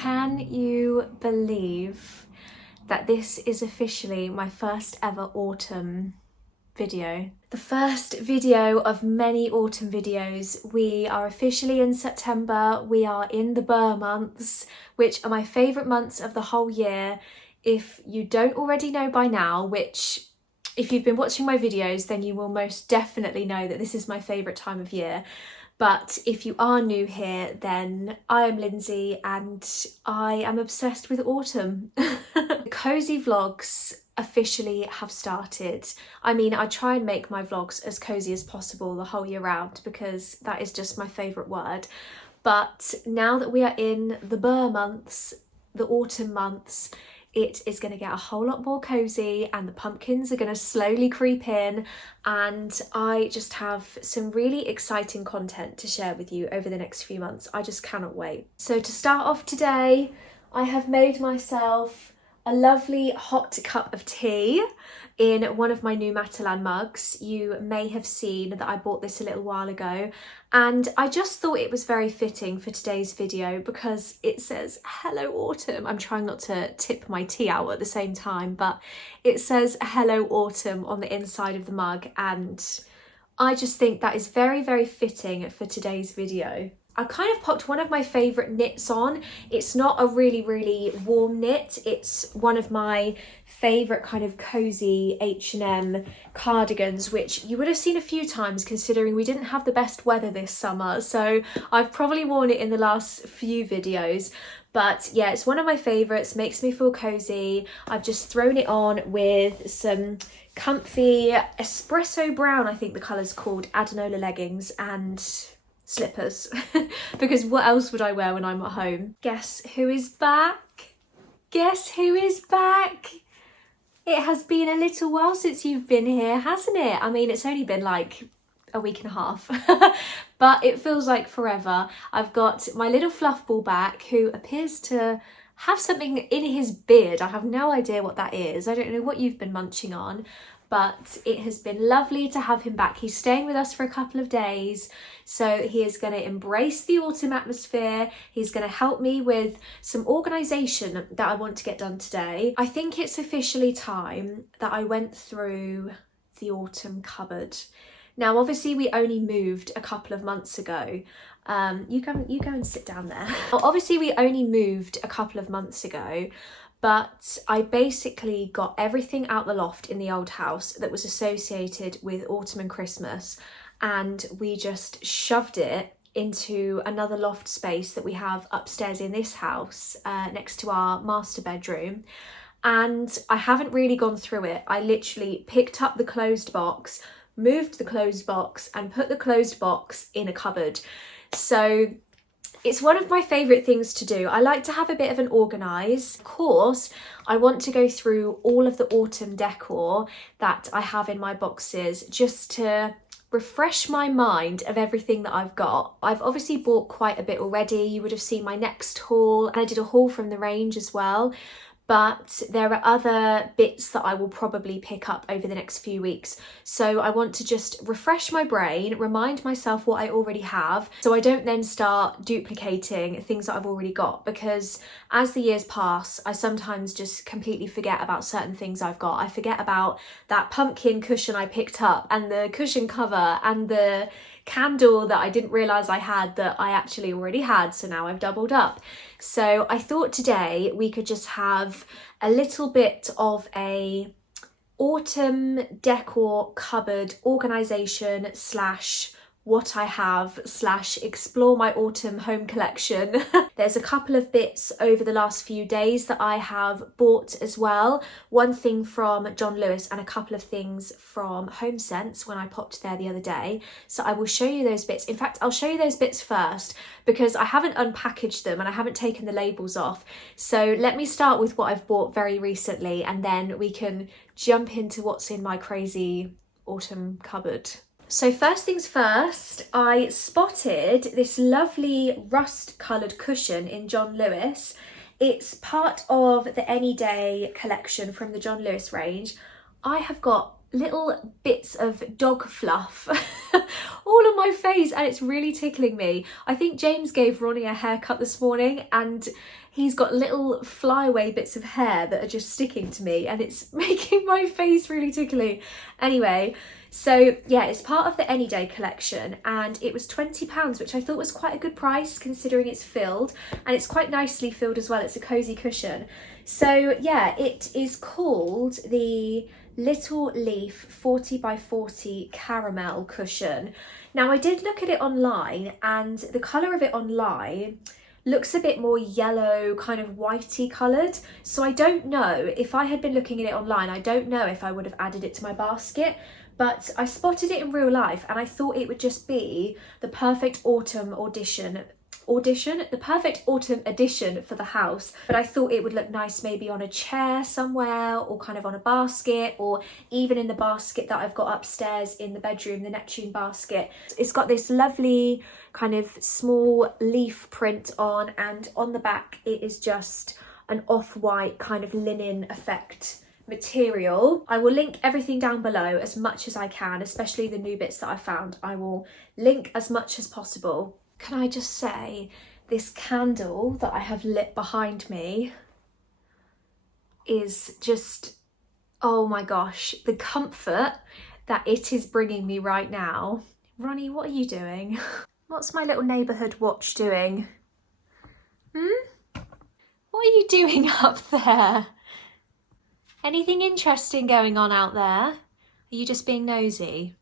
Can you believe that this is officially my first ever autumn video? The first video of many autumn videos. We are officially in September. We are in the Burr months, which are my favourite months of the whole year. If you don't already know by now, which if you've been watching my videos, then you will most definitely know that this is my favourite time of year. But if you are new here, then I am Lyndsey and I am obsessed with autumn. The cosy vlogs officially have started. I mean, I try and make my vlogs as cosy as possible the whole year round because that is just my favourite word. But now that we are in the Burr months, the autumn months, it is going to get a whole lot more cosy and the pumpkins are going to slowly creep in, and I just have some really exciting content to share with you over the next few months. I just cannot wait. So to start off today, I have made myself a lovely hot cup of tea in one of my new Matalan mugs. You may have seen that I bought this a little while ago, and I just thought it was very fitting for today's video because it says hello autumn. I'm trying not to tip my tea out at the same time, but it says hello autumn on the inside of the mug, and I just think that is very, very fitting for today's video. I kind of popped one of my favourite knits on. It's not a really, really warm knit. It's one of my favourite kind of cosy H&M cardigans, which you would have seen a few times considering we didn't have the best weather this summer. So I've probably worn it in the last few videos. But yeah, it's one of my favourites, makes me feel cosy. I've just thrown it on with some comfy espresso brown, I think the colour's called, Adenola leggings and slippers because what else would I wear when I'm at home? Guess who is back? Guess who is back? It has been a little while since you've been here, hasn't it? I mean, it's only been like a week and a half, but it feels like forever. I've got my little fluff ball back who appears to have something in his beard. I have no idea what that is. I don't know what you've been munching on, but it has been lovely to have him back. He's staying with us for a couple of days, so he is going to embrace the autumn atmosphere. He's going to help me with some organisation that I want to get done today. I think it's officially time that I went through the autumn cupboard. Now, obviously, we only moved a couple of months ago. You go and sit down there. Well, obviously, we only moved a couple of months ago, but I basically got everything out the loft in the old house that was associated with autumn and Christmas, and we just shoved it into another loft space that we have upstairs in this house next to our master bedroom. And I haven't really gone through it. I literally picked up the closed box, moved the closed box and put the closed box in a cupboard. So it's one of my favourite things to do. I like to have a bit of an organise. Of course, I want to go through all of the autumn decor that I have in my boxes just to refresh my mind of everything that I've got. I've obviously bought quite a bit already. You would have seen my next haul, and I did a haul from the range as well. But there are other bits that I will probably pick up over the next few weeks. So I want to just refresh my brain, remind myself what I already have, so I don't then start duplicating things that I've already got, because as the years pass, I sometimes just completely forget about certain things I've got. I forget about that pumpkin cushion I picked up and the cushion cover and the candle that I didn't realise I had that I actually already had, so now I've doubled up. So I thought today we could just have a little bit of a autumn decor cupboard organisation slash what I have slash explore my autumn home collection. There's a couple of bits over the last few days that I have bought as well. One thing from John Lewis and a couple of things from HomeSense when I popped there the other day. So I will show you those bits. In fact, I'll show you those bits first because I haven't unpackaged them and I haven't taken the labels off. So let me start with what I've bought very recently, and then we can jump into what's in my crazy autumn cupboard. So first things first, I spotted this lovely rust coloured cushion in John Lewis. It's part of the Any Day collection from the John Lewis range. I have got little bits of dog fluff all on my face, and it's really tickling me. I think James gave Ronnie a haircut this morning and he's got little flyaway bits of hair that are just sticking to me, and it's making my face really tickly. Anyway, so yeah, it's part of the Any Day collection, and it was £20, which I thought was quite a good price considering it's filled, and it's quite nicely filled as well. It's a cosy cushion. So yeah, it is called the Little Leaf 40 by 40 caramel cushion. Now I did look at it online, and the colour of it online looks a bit more yellow, kind of whitey coloured. So I don't know, if I had been looking at it online, I don't know if I would have added it to my basket, but I spotted it in real life and I thought it would just be the perfect autumn the perfect autumn addition for the house. But I thought it would look nice maybe on a chair somewhere, or kind of on a basket, or even in the basket that I've got upstairs in the bedroom, the Neptune basket. It's got this lovely kind of small leaf print on, and on the back it is just an off-white kind of linen effect material. I will link everything down below as much as I can, especially the new bits that I found. I will link as much as possible. Can I just say, this candle that I have lit behind me is just, oh my gosh, the comfort that it is bringing me right now. Ronnie, what are you doing? What's my little neighbourhood watch doing? What are you doing up there? Anything interesting going on out there? Are you just being nosy?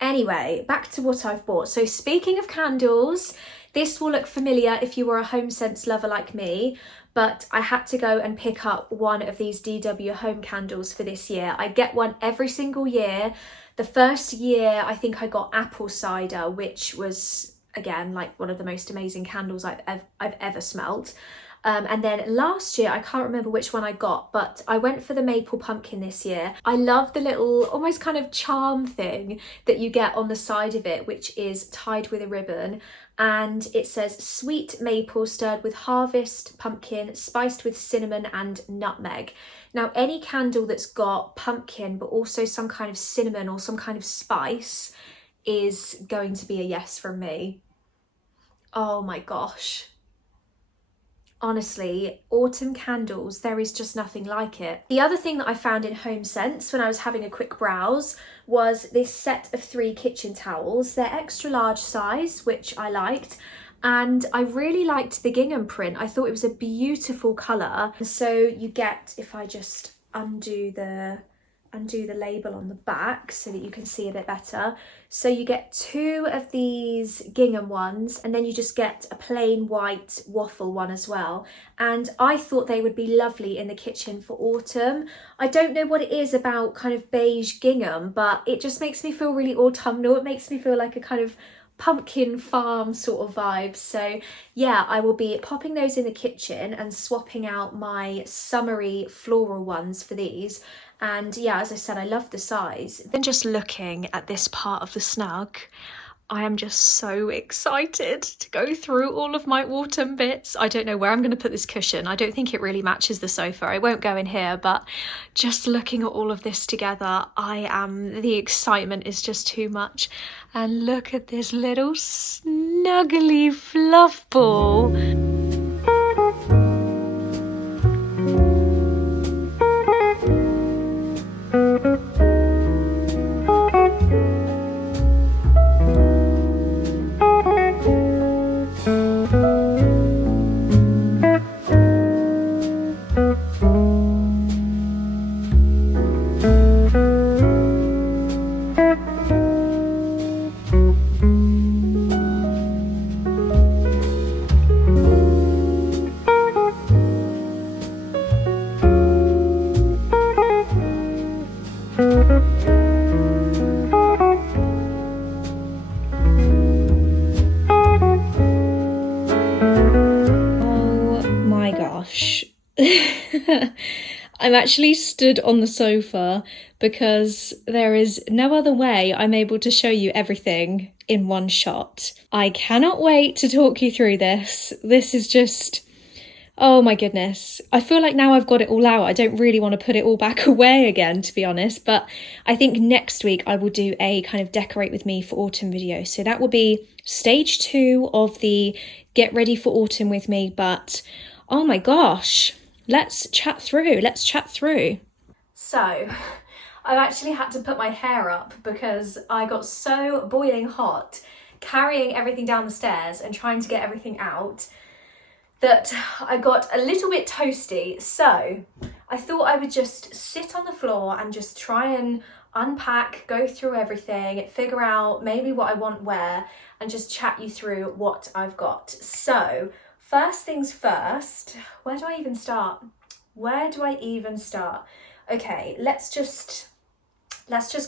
Anyway, back to what I've bought. So speaking of candles, this will look familiar if you were a HomeSense lover like me, but I had to go and pick up one of these DW home candles for this year. I get one every single year. The first year, I think I got apple cider, which was, again, like one of the most amazing candles I've ever smelt. And then last year, I can't remember which one I got, but I went for the maple pumpkin this year. I love the little almost kind of charm thing that you get on the side of it, which is tied with a ribbon. And it says sweet maple stirred with harvest pumpkin, spiced with cinnamon and nutmeg. Now, any candle that's got pumpkin, but also some kind of cinnamon or some kind of spice is going to be a yes from me. Oh my gosh. Honestly, autumn candles, there is just nothing like it. The other thing that I found in HomeSense when I was having a quick browse was this set of 3 kitchen towels. They're extra large size, which I liked, and I really liked the gingham print. I thought it was a beautiful colour. So you get, if I just undo the label on the back so that you can see a bit better. So you get 2 of these gingham ones, and then you just get a plain white waffle one as well. And I thought they would be lovely in the kitchen for autumn. I don't know what it is about kind of beige gingham, but it just makes me feel really autumnal. It makes me feel like a kind of pumpkin farm sort of vibe. So yeah, I will be popping those in the kitchen and swapping out my summery floral ones for these. And yeah, as I said, I love the size. Then just looking at this part of the snug, I am just so excited to go through all of my autumn bits. I don't know where I'm going to put this cushion. I don't think it really matches the sofa. I won't go in here, but just looking at all of this together, the excitement is just too much. And look at this little snuggly fluff ball. I'm actually stood on the sofa because there is no other way I'm able to show you everything in one shot. I cannot wait to talk you through this. This is just, Oh my goodness. I feel like now I've got it all out, I don't really want to put it all back away again, to be honest. But I think next week I will do a kind of decorate with me for autumn video. So that will be stage 2 of the get ready for autumn with me. But oh my gosh, let's chat through. So I've actually had to put my hair up because I got so boiling hot carrying everything down the stairs and trying to get everything out that I got a little bit toasty. So I thought I would just sit on the floor and just try and unpack, go through everything, figure out maybe what I want where, and just chat you through what I've got. So first things first, where do I even start? Okay, let's just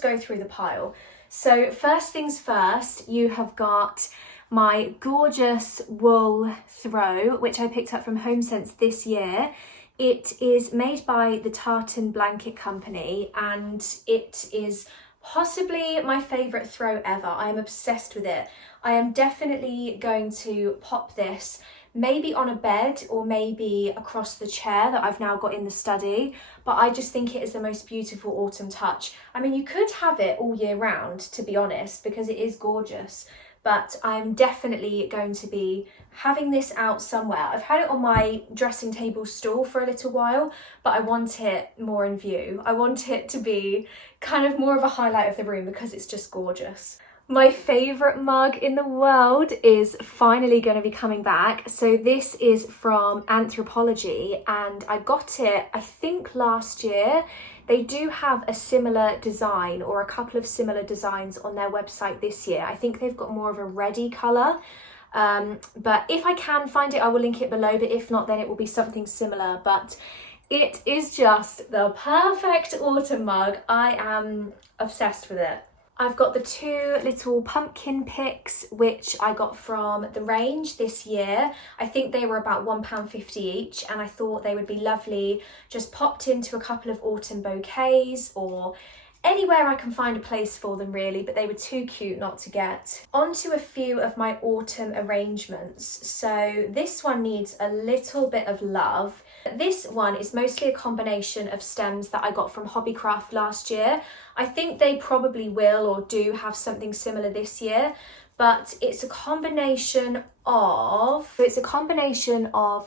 go through the pile. So first things first, you have got my gorgeous wool throw, which I picked up from HomeSense this year. It is made by the Tartan Blanket Company and it is possibly my favourite throw ever. I am obsessed with it. I am definitely going to pop this maybe on a bed or maybe across the chair that I've now got in the study, but I just think it is the most beautiful autumn touch. I mean, you could have it all year round, to be honest, because it is gorgeous, but I'm definitely going to be having this out somewhere. I've had it on my dressing table stool for a little while, but I want it more in view. I want it to be kind of more of a highlight of the room because it's just gorgeous. My favourite mug in the world is finally going to be coming back. So this is from Anthropology and I got it, I think, last year. They do have a similar design or a couple of similar designs on their website this year. I think they've got more of a reddy colour. But if I can find it, I will link it below. But if not, then it will be something similar. But it is just the perfect autumn mug. I am obsessed with it. I've got the 2 little pumpkin picks, which I got from the range this year. I think they were about £1.50 each, and I thought they would be lovely, just popped into a couple of autumn bouquets or anywhere I can find a place for them really, but they were too cute not to get. On to a few of my autumn arrangements. So this one needs a little bit of love. This one is mostly a combination of stems that I got from Hobbycraft last year. I think they probably will or do have something similar this year, but it's a combination of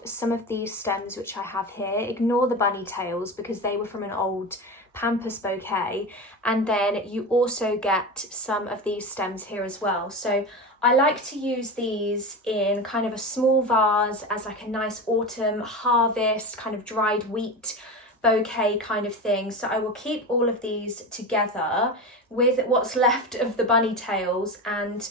some of these stems which I have here. Ignore the bunny tails because they were from an old Pampas bouquet, and then you also get some of these stems here as well. So I like to use these in kind of a small vase as like a nice autumn harvest kind of dried wheat bouquet kind of thing. So I will keep all of these together with what's left of the bunny tails and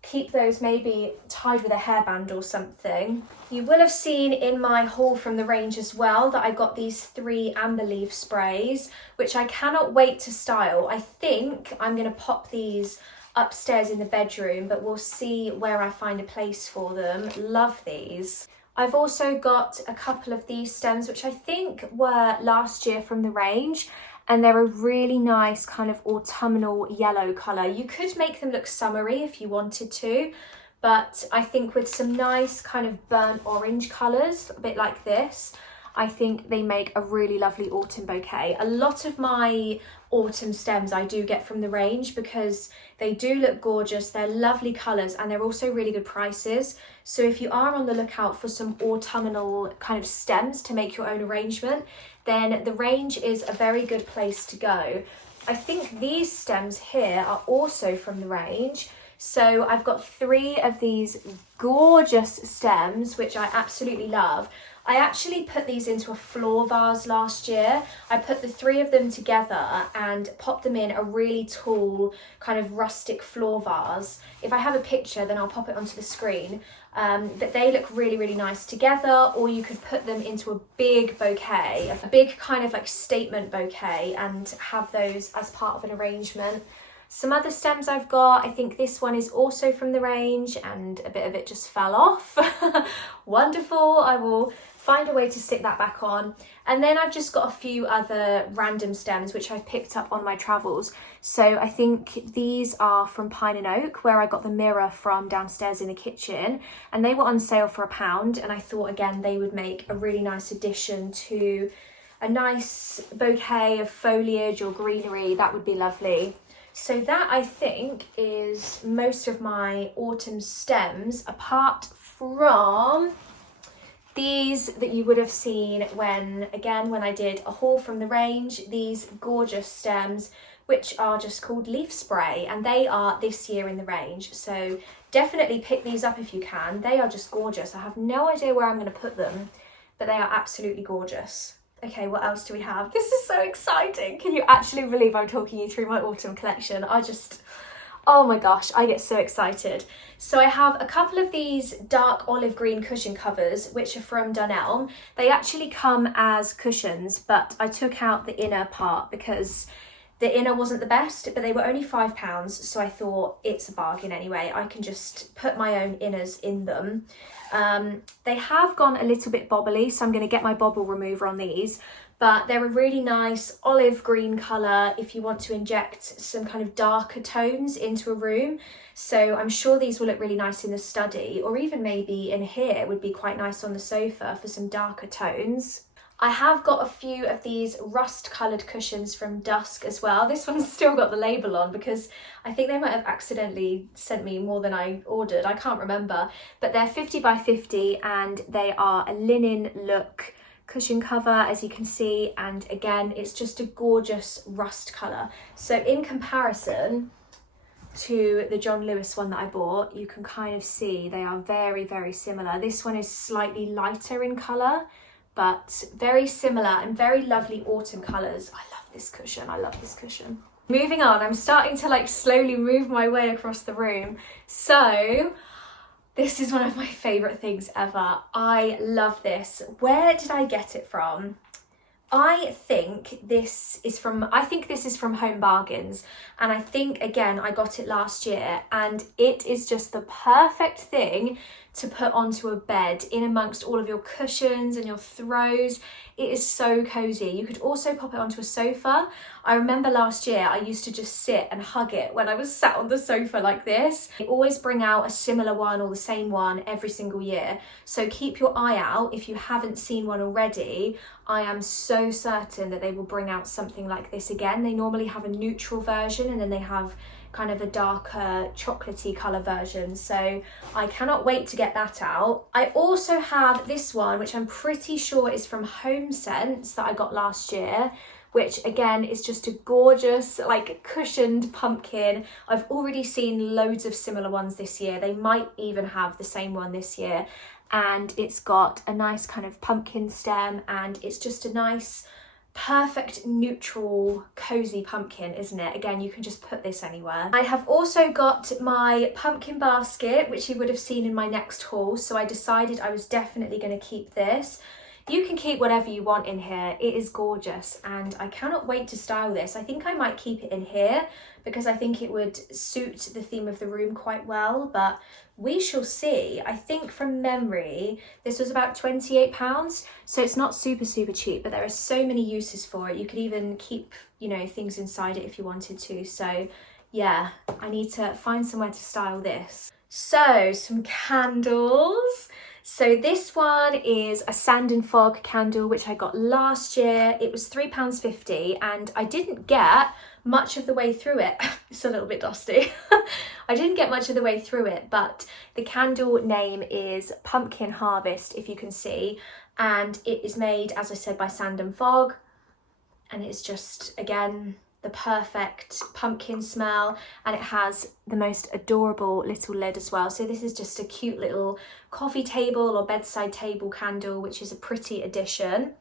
keep those maybe tied with a hairband or something. You will have seen in my haul from the range as well that I got these 3 amber leaf sprays, which I cannot wait to style. I think I'm going to pop these upstairs in the bedroom, but we'll see where I find a place for them. Love these. I've also got a couple of these stems, which I think were last year from the range, and they're a really nice kind of autumnal yellow colour. You could make them look summery if you wanted to, but I think with some nice kind of burnt orange colours, a bit like this, I think they make a really lovely autumn bouquet. A lot of my autumn stems I do get from the range because they do look gorgeous, they're lovely colours, and they're also really good prices. So if you are on the lookout for some autumnal kind of stems to make your own arrangement, then the range is a very good place to go. I think these stems here are also from the range. So I've got 3 of these gorgeous stems, which I absolutely love. I actually put these into a floor vase last year. I put the 3 of them together and popped them in a really tall kind of rustic floor vase. If I have a picture, then I'll pop it onto the screen. But they look really, really nice together, or you could put them into a big bouquet, a big kind of like statement bouquet, and have those as part of an arrangement. Some other stems I've got, I think this one is also from the range and a bit of it just fell off. Wonderful, I will find a way to stick that back on. And then I've just got a few other random stems which I've picked up on my travels. So I think these are from Pine and Oak, where I got the mirror from downstairs in the kitchen, and they were on sale for £1, and I thought again they would make a really nice addition to a nice bouquet of foliage or greenery. That would be lovely. So that, I think, is most of my autumn stems, apart from these that you would have seen when I did a haul from the range, these gorgeous stems, which are just called leaf spray, and they are this year in the range. So definitely pick these up if you can. They are just gorgeous. I have no idea where I'm going to put them, but they are absolutely gorgeous. Okay, what else do we have? This is so exciting. Can you actually believe I'm talking you through my autumn collection? Oh my gosh, I get so excited. So I have a couple of these dark olive green cushion covers, which are from Dunelm. They actually come as cushions, but I took out the inner part because the inner wasn't the best, but they were only £5, so I thought it's a bargain anyway. I can just put my own inners in them. They have gone a little bit bobbly, so I'm going to get my bobble remover on these, but they're a really nice olive green colour if you want to inject some kind of darker tones into a room. So I'm sure these will look really nice in the study, or even maybe in here would be quite nice on the sofa for some darker tones. I have got a few of these rust coloured cushions from Dusk as well. This one's still got the label on because I think they might have accidentally sent me more than I ordered. I can't remember, but they're 50 by 50 and they are a linen look cushion cover, as you can see, and again it's just a gorgeous rust colour. So in comparison to the John Lewis one that I bought, you can kind of see they are very, very similar. This one is slightly lighter in colour, but very similar and very lovely autumn colours. I love this cushion, I love this cushion. Moving on, I'm starting to like slowly move my way across the room. So this is one of my favourite things ever. I love this. Where did I get it from? I think this is from Home Bargains, and I think again I got it last year, and it is just the perfect thing to put onto a bed in amongst all of your cushions and your throws. It is so cozy. You could also pop it onto a sofa. I remember last year I used to just sit and hug it when I was sat on the sofa like this. They always bring out a similar one or the same one every single year, so keep your eye out if you haven't seen one already. I am so certain that they will bring out something like this again. They normally have a neutral version and then they have kind of a darker chocolatey colour version, so I cannot wait to get that out. I also have this one, which I'm pretty sure is from Home Sense, that I got last year, which again is just a gorgeous like cushioned pumpkin. I've already seen loads of similar ones this year. They might even have the same one this year, and it's got a nice kind of pumpkin stem, and it's just a nice perfect neutral cozy pumpkin, isn't it? Again, you can just put this anywhere. I have also got my pumpkin basket, which you would have seen in my next haul, so I decided I was definitely going to keep this. You can keep whatever you want in here. It is gorgeous and I cannot wait to style this. I think I might keep it in here because I think it would suit the theme of the room quite well, but we shall see. I think from memory this was about £28, so it's not super cheap, but there are so many uses for it. You could even keep, you know, things inside it if you wanted to. So yeah, I need to find somewhere to style this. So some candles. So this one is a Sand and Fog candle, which I got last year. It was £3.50 and I didn't get much of the way through it. It's a little bit dusty. I didn't get much of the way through it, but the candle name is Pumpkin Harvest, if you can see, and it is made, as I said, by Sand and Fog, and it's just, again, the perfect pumpkin smell, and it has the most adorable little lid as well. So this is just a cute little coffee table or bedside table candle, which is a pretty addition.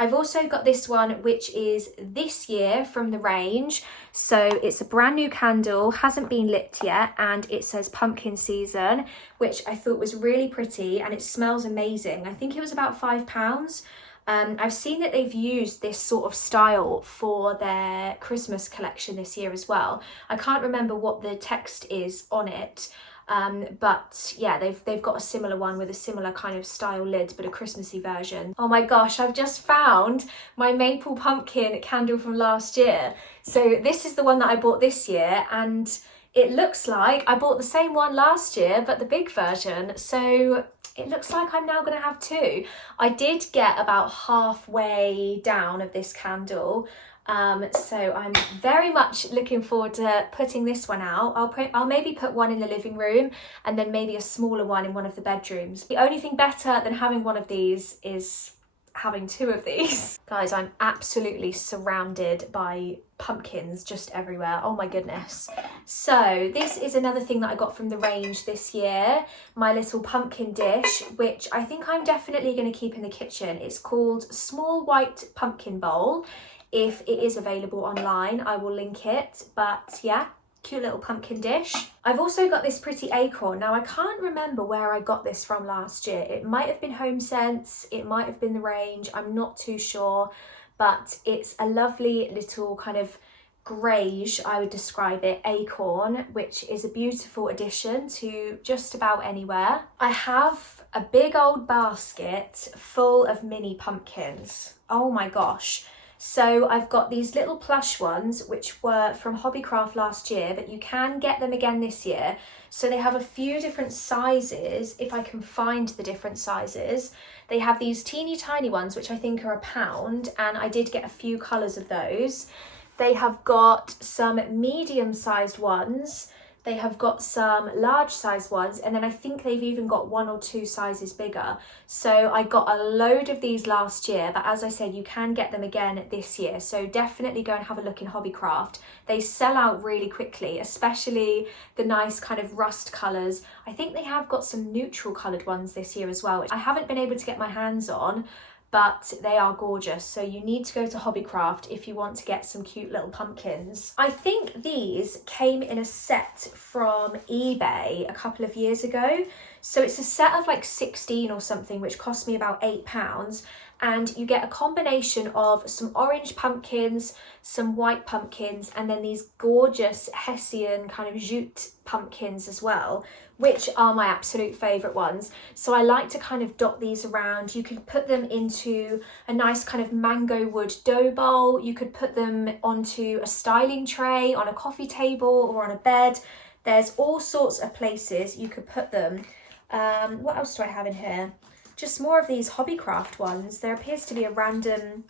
I've also got this one, which is this year from the range. So it's a brand new candle, hasn't been lit yet, and it says pumpkin season, which I thought was really pretty and it smells amazing. I think it was about £5. I've seen that they've used this sort of style for their Christmas collection this year as well. I can't remember what the text is on it, but yeah, they've got a similar one with a similar kind of style lid, but a Christmassy version. Oh my gosh, I've just found my maple pumpkin candle from last year. So this is the one that I bought this year, and it looks like I bought the same one last year, but the big version. So it looks like I'm now going to have two. I did get about halfway down of this candle, so I'm very much looking forward to putting this one out. I'll maybe put one in the living room and then maybe a smaller one in one of the bedrooms. The only thing better than having one of these is having two of these. Guys, I'm absolutely surrounded by pumpkins just everywhere. Oh my goodness. So this is another thing that I got from the range this year, my little pumpkin dish, which I think I'm definitely going to keep in the kitchen. It's called Small White Pumpkin Bowl. If it is available online, I will link it, but yeah, cute little pumpkin dish. I've also got this pretty acorn. Now I can't remember where I got this from last year. It might have been Home Sense, it might have been the range, I'm not too sure, but it's a lovely little kind of greige, I would describe it, acorn, which is a beautiful addition to just about anywhere. I have a big old basket full of mini pumpkins. Oh my gosh. So I've got these little plush ones, which were from Hobbycraft last year, but you can get them again this year. So they have a few different sizes, if I can find the different sizes. They have these teeny tiny ones, which I think are £1, and I did get a few colours of those. They have got some medium-sized ones. They have got some large size ones, and then I think they've even got 1 or 2 sizes bigger. So I got a load of these last year, but as I said, you can get them again this year. So definitely go and have a look in Hobbycraft. They sell out really quickly, especially the nice kind of rust colours. I think they have got some neutral coloured ones this year as well, which I haven't been able to get my hands on, but they are gorgeous. So you need to go to Hobbycraft if you want to get some cute little pumpkins. I think these came in a set from eBay a couple of years ago. So it's a set of like 16 or something, which cost me about £8. And you get a combination of some orange pumpkins, some white pumpkins, and then these gorgeous Hessian kind of jute pumpkins as well, which are my absolute favourite ones. So I like to kind of dot these around. You could put them into a nice kind of mango wood dough bowl. You could put them onto a styling tray, on a coffee table, or on a bed. There's all sorts of places you could put them. What else do I have in here? Just more of these Hobbycraft ones. There appears to be a random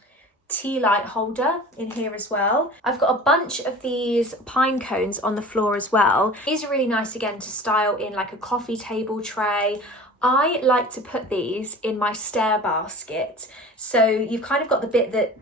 tea light holder in here as well. I've got a bunch of these pine cones on the floor as well. These are really nice again to style in like a coffee table tray. I like to put these in my stair basket. So you've kind of got the bit that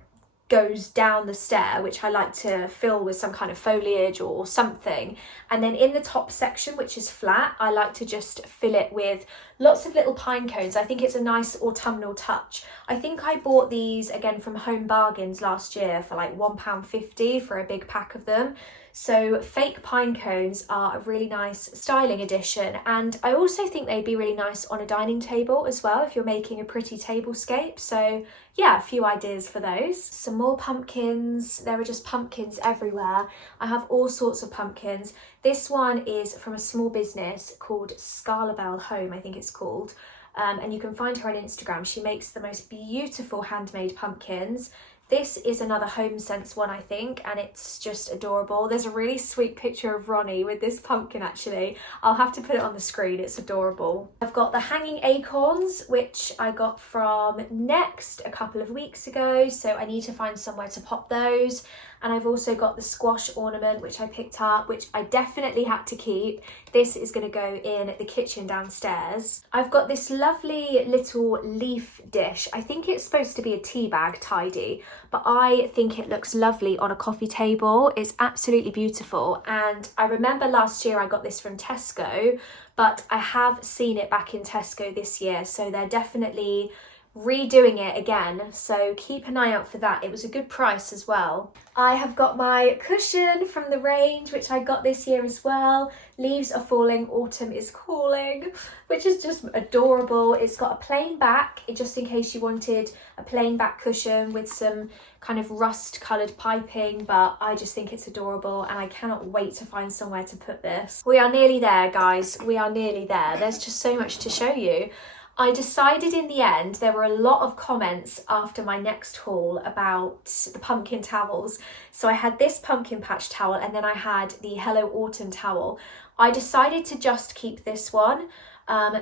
goes down the stair, which I like to fill with some kind of foliage or something, and then in the top section, which is flat, I like to just fill it with lots of little pine cones. I think it's a nice autumnal touch. I think I bought these again from Home Bargains last year for like £1.50 for a big pack of them. So fake pine cones are a really nice styling addition, and I also think they'd be really nice on a dining table as well if you're making a pretty tablescape. So yeah, a few ideas for those. Some more pumpkins. There are just pumpkins everywhere. I have all sorts of pumpkins. This one is from a small business called Scarlabelle Home, I think it's called. And you can find her on Instagram. She makes the most beautiful handmade pumpkins. This is another Home Sense one, I think, and it's just adorable. There's a really sweet picture of Ronnie with this pumpkin, actually. I'll have to put it on the screen, it's adorable. I've got the hanging acorns, which I got from Next a couple of weeks ago, so I need to find somewhere to pop those. And I've also got the squash ornament, which I picked up, which I definitely had to keep. This is going to go in the kitchen downstairs. I've got this lovely little leaf dish. I think it's supposed to be a tea bag tidy, but I think it looks lovely on a coffee table. It's absolutely beautiful. And I remember last year I got this from Tesco, but I have seen it back in Tesco this year. So they're definitely redoing it again, so keep an eye out for that. It was a good price as well. I have got my cushion from the range, which I got this year as well. Leaves are falling, autumn is calling, which is just adorable. It's got a plain back, just in case you wanted a plain back cushion with some kind of rust coloured piping, but I just think it's adorable and I cannot wait to find somewhere to put this. We are nearly there, guys. We are nearly there. There's just so much to show you. I decided in the end, there were a lot of comments after my next haul about the pumpkin towels. So I had this pumpkin patch towel and then I had the Hello Autumn towel. I decided to just keep this one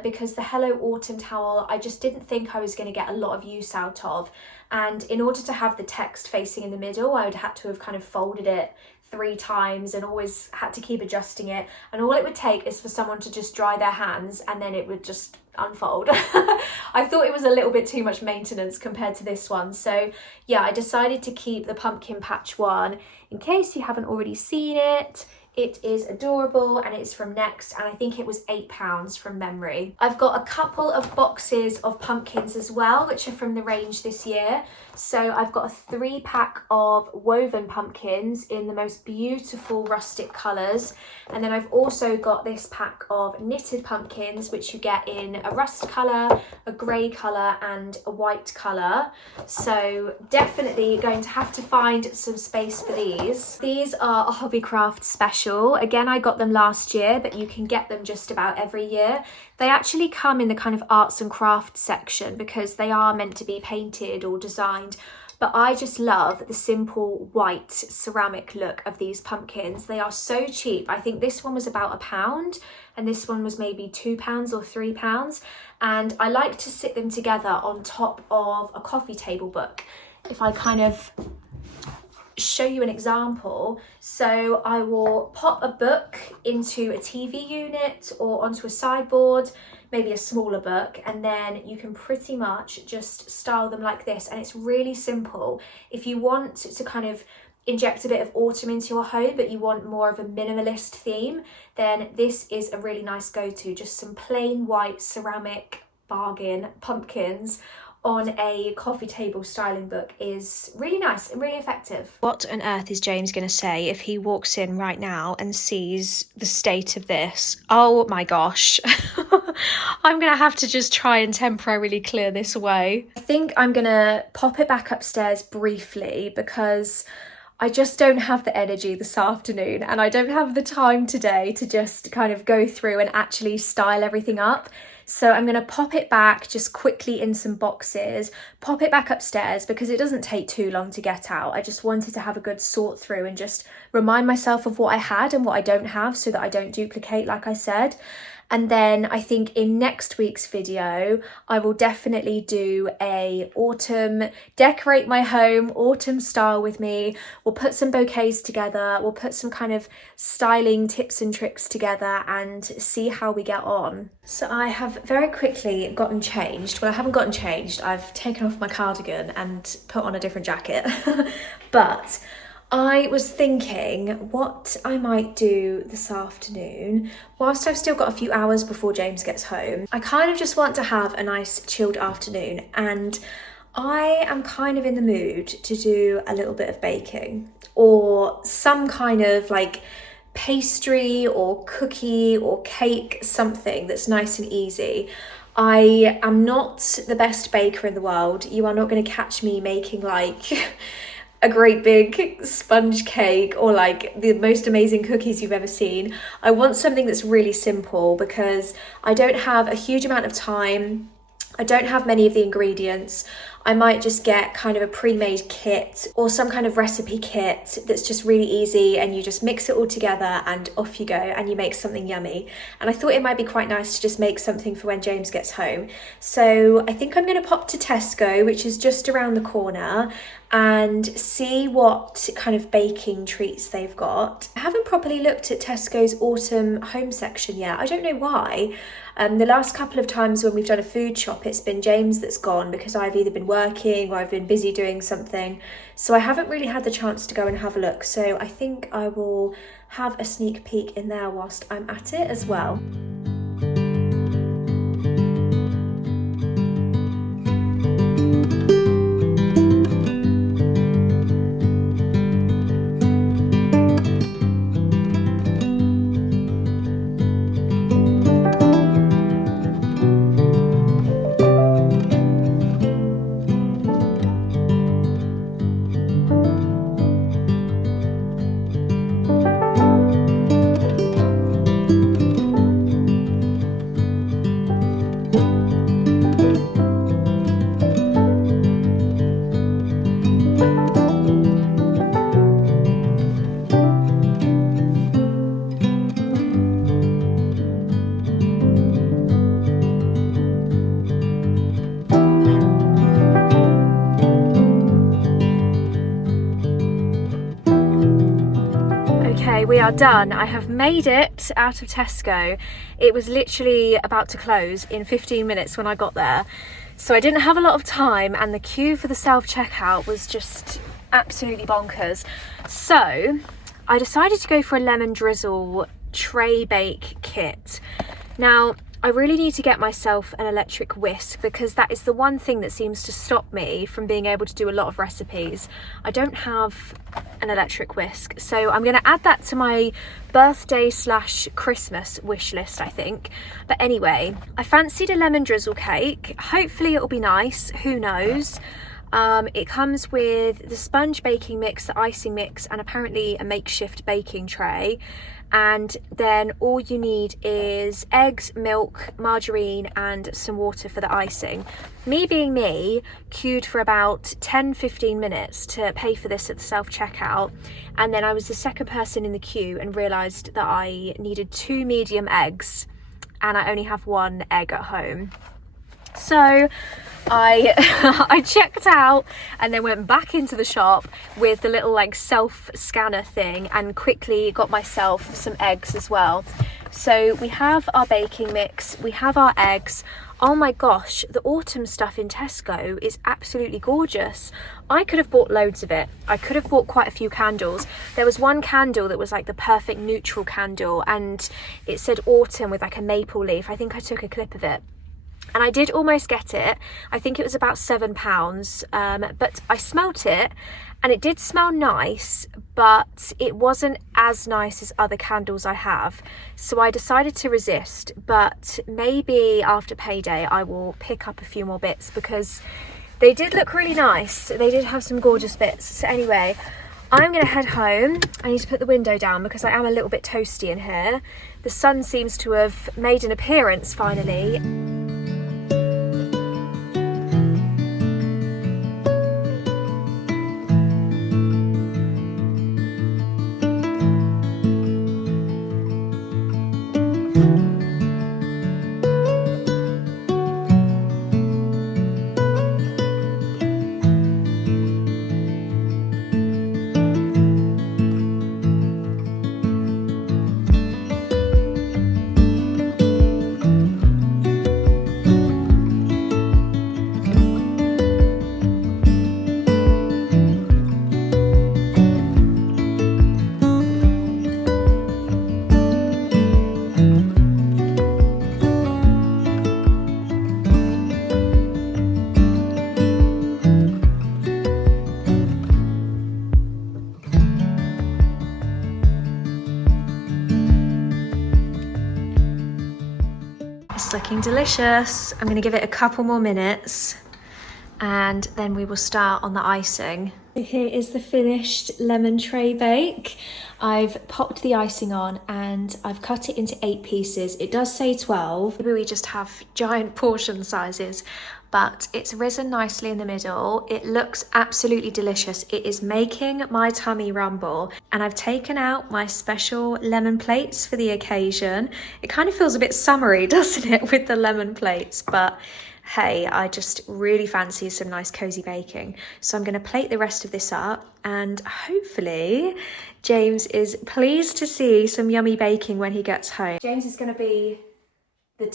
because the Hello Autumn towel, I just didn't think I was going to get a lot of use out of. And in order to have the text facing in the middle, I would have to have kind of folded it 3 times and always had to keep adjusting it. And all it would take is for someone to just dry their hands and then it would just unfold. I thought it was a little bit too much maintenance compared to this one. So yeah, I decided to keep the pumpkin patch one. In case you haven't already seen it, it is adorable and it's from Next and I think it was £8 from memory. I've got a couple of boxes of pumpkins as well, which are from the range this year. So I've got a 3-pack of woven pumpkins in the most beautiful rustic colours. And then I've also got this pack of knitted pumpkins, which you get in a rust colour, a grey colour and a white colour. So definitely going to have to find some space for these. These are a Hobbycraft special. Again, I got them last year, but you can get them just about every year. They actually come in the kind of arts and crafts section because they are meant to be painted or designed. But I just love the simple white ceramic look of these pumpkins. They are so cheap. I think this one was about £1 and this one was maybe £2 or £3. And I like to sit them together on top of a coffee table book. If I kind of show you an example, so I will pop a book into a TV unit or onto a sideboard, maybe a smaller book, and then you can pretty much just style them like this. And it's really simple. If you want to kind of inject a bit of autumn into your home but you want more of a minimalist theme, then this is a really nice go-to. Just some plain white ceramic bargain pumpkins on a coffee table styling book is really nice and really effective. What on earth is James going to say if he walks in right now and sees the state of this? Oh my gosh. I'm going to have to just try and temporarily clear this away. I think I'm going to pop it back upstairs briefly because I just don't have the energy this afternoon and I don't have the time today to just kind of go through and actually style everything up. So I'm going to pop it back just quickly in some boxes, pop it back upstairs because it doesn't take too long to get out. I just wanted to have a good sort through and just remind myself of what I had and what I don't have so that I don't duplicate, like I said. And then I think in next week's video, I will definitely do a autumn, decorate my home, autumn style with me. We'll put some bouquets together. We'll put some kind of styling tips and tricks together and see how we get on. So I have very quickly gotten changed. Well, I haven't gotten changed. I've taken off my cardigan and put on a different jacket. But I was thinking what I might do this afternoon, whilst I've still got a few hours before James gets home. I kind of just want to have a nice chilled afternoon and I am kind of in the mood to do a little bit of baking or some kind of like pastry or cookie or cake, something that's nice and easy. I am not the best baker in the world. You are not going to catch me making like a great big sponge cake or like the most amazing cookies you've ever seen. I want something that's really simple because I don't have a huge amount of time. I don't have many of the ingredients. I might just get kind of a pre-made kit or some kind of recipe kit that's just really easy and you just mix it all together and off you go and you make something yummy. And I thought it might be quite nice to just make something for when James gets home. So I think I'm going to pop to Tesco, which is just around the corner, and see what kind of baking treats they've got. I haven't properly looked at Tesco's autumn home section yet. I don't know why. The last couple of times when we've done a food shop, it's been James that's gone because I've either been working or I've been busy doing something. So I haven't really had the chance to go and have a look. So I think I will have a sneak peek in there whilst I'm at it as well. Okay, we are done. I have made it out of Tesco. It was literally about to close in 15 minutes when I got there. So I didn't have a lot of time and the queue for the self-checkout was just absolutely bonkers. So I decided to go for a lemon drizzle tray bake kit. Now, I really need to get myself an electric whisk because that is the one thing that seems to stop me from being able to do a lot of recipes. I don't have an electric whisk, so I'm going to add that to my birthday / Christmas wish list, I think. But anyway, I fancied a lemon drizzle cake. Hopefully it'll be nice, who knows. It comes with the sponge baking mix, the icing mix, and apparently a makeshift baking tray. And then all you need is eggs, milk, margarine, and some water for the icing. Me being me, queued for about 10-15 minutes to pay for this at the self-checkout. And then I was the second person in the queue and realised that I needed 2 medium eggs and I only have 1 egg at home. So I checked out and then went back into the shop with the little like self scanner thing and quickly got myself some eggs as well. So we have our baking mix, we have our eggs. Oh my gosh, the autumn stuff in Tesco is absolutely gorgeous. I could have bought loads of it. I could have bought quite a few candles. There was one candle that was like the perfect neutral candle and it said autumn with like a maple leaf. I think I took a clip of it. And I did almost get it. I think it was about £7, but I smelt it and it did smell nice, but it wasn't as nice as other candles I have. So I decided to resist, but maybe after payday I will pick up a few more bits because they did look really nice. They did have some gorgeous bits. So anyway, I'm gonna head home. I need to put the window down because I am a little bit toasty in here. The sun seems to have made an appearance finally. It's looking delicious. I'm going to give it a couple more minutes and then we will start on the icing. Here is the finished lemon tray bake. I've popped the icing on and I've cut it into 8 pieces. It does say 12. Maybe we just have giant portion sizes, but it's risen nicely in the middle. It looks absolutely delicious. It is making my tummy rumble. And I've taken out my special lemon plates for the occasion. It kind of feels a bit summery, doesn't it, with the lemon plates, but hey, I just really fancy some nice cozy baking. So I'm going to plate the rest of this up and hopefully James is pleased to see some yummy baking when he gets home. James is going to be the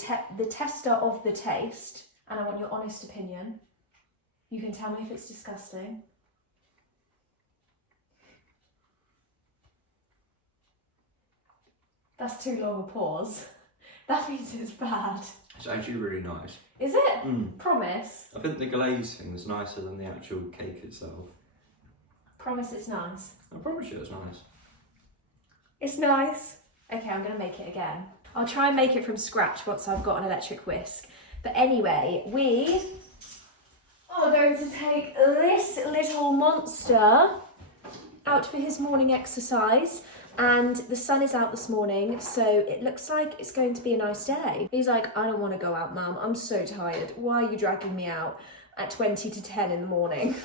tester of the taste and I want your honest opinion. You can tell me if it's disgusting. That's too long a pause. That means it's bad. It's actually really nice. Is it? Promise? I think the glaze thing is nicer than the actual cake itself. Promise it's nice? I promise you it's nice. It's nice. Okay, I'm going to make it again. I'll try and make it from scratch once I've got an electric whisk. But anyway, we are going to take this little monster out for his morning exercise. And the sun is out this morning, so it looks like it's going to be a nice day. He's like, I don't want to go out, Mum. I'm so tired. Why are you dragging me out at 20 to 10 in the morning?